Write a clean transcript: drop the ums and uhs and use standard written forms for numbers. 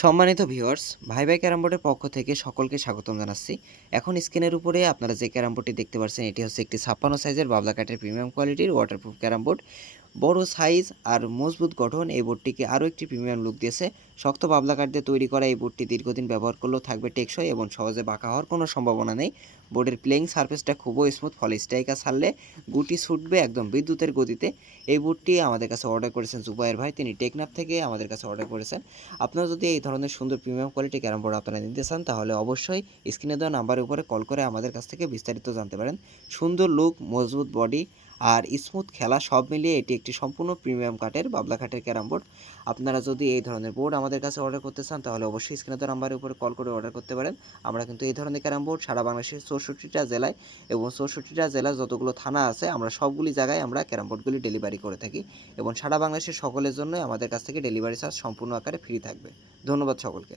সম্মানিত ভিউয়ার্স, ভাই ভাই ক্যারাম বোর্ডের পক্ষ থেকে সকলকে স্বাগতম জানাচ্ছি। এখন স্ক্রিনের উপরে আপনারা যে ক্যারাম বোর্ডটি দেখতে পাচ্ছেন, এটি হচ্ছে একটি 56 সাইজের বাবলা কাঠের প্রিমিয়াম কোয়ালিটির ওয়াটারপ্রুফ ক্যারাম বোর্ড। বড় সাইজ আর মজবুত গঠন এই বোর্ডটিকে আরও একটি প্রিমিয়াম লুক দিয়েছে। শক্ত বাবলা কাঠ দিয়ে তৈরি করা এই বোর্ডটি দীর্ঘদিন ব্যবহার করলেও থাকবে টেকসই এবং সহজে বাঁকা হওয়ার কোনো সম্ভাবনা নেই। বোর্ডের প্লেয়িং সারফেসটা খুবই স্মুথ, ফলে স্ট্রাইকার ছাড়লে গুটি ছুটবে একদম বিদ্যুতের গতিতে। এই বোর্ডটি আমাদের কাছে অর্ডার করেছেন জুবায়ের ভাই, তিনি টেকনাফ থেকে আমাদের কাছে অর্ডার করেছেন। আপনারা যদি এই ধরনের সুন্দর প্রিমিয়াম কোয়ালিটি ক্যারাম বোর্ড আপনারা নিতে চান, তাহলে অবশ্যই স্ক্রিনে দেওয়া নাম্বারের উপরে কল করে আমাদের কাছ থেকে বিস্তারিত জানতে পারেন। সুন্দর লুক, মজবুত বডি আর স্মুথ খেলা সব মিলিয়ে এটি একটি সম্পূর্ণ প্রিমিয়াম কাঠের বাবলা কাঠের ক্যারাম বোর্ড। আপনারা যদি এই ধরনের বোর্ড আমাদের কাছে অর্ডার করতে চান, তাহলে অবশ্যই স্ক্রিনে দেওয়া নাম্বারের উপরে কল করে অর্ডার করতে পারেন। আমরা কিন্তু এই ধরনের ক্যারাম বোর্ড সারা বাংলাদেশের 64টা জেলায় এবং 64টা জেলার যতগুলো থানা আছে, আমরা সবগুলি জায়গায় আমরা ক্যারাম বোর্ডগুলি ডেলিভারি করে থাকি এবং সারা বাংলাদেশের সকলের জন্য আমাদের কাছ থেকে ডেলিভারি চার্জ সম্পূর্ণ আকারে ফ্রি থাকবে। ধন্যবাদ সকলকে।